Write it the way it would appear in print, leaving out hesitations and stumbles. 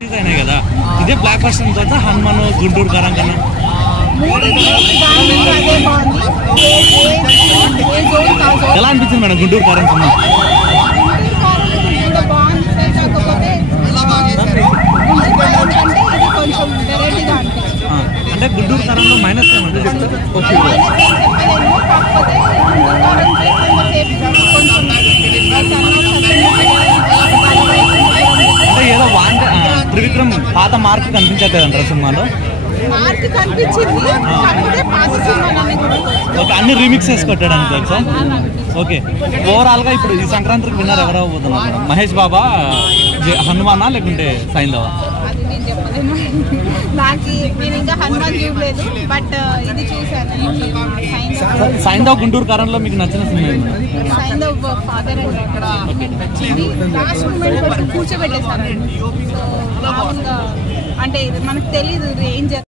కదా ఇదే block buster తర్వాత హనుమాన్ గుంటూరు కారం కన్నా ఎలా అనిపించింది మేడం గుంటూరు కారం సినిమా? అంటే గుంటూరు కారంలో మైనస్ ఏమంటే చెప్తారు అంటే ఏదో త్రివిక్రమ్ పాత మార్క్ కనిపించట్లేదు అంటారు సినిమాలో. ఓకే, అన్ని రీమిక్సెస్ కొట్టాడానికి తెలుసా? ఓకే, ఓవరాల్ గా ఇప్పుడు ఈ సంక్రాంతికి విన్నర్ ఎవరో పోతున్నారు? మహేష్ బాబా, హనుమానా లేకుంటే సైంధవా? సైంధవ్ గుంటూరు కారంలో మీకు నచ్చిన సినిమా? కూర్చోబెట్టేసారు అంటే మనకు తెలీదు ఏం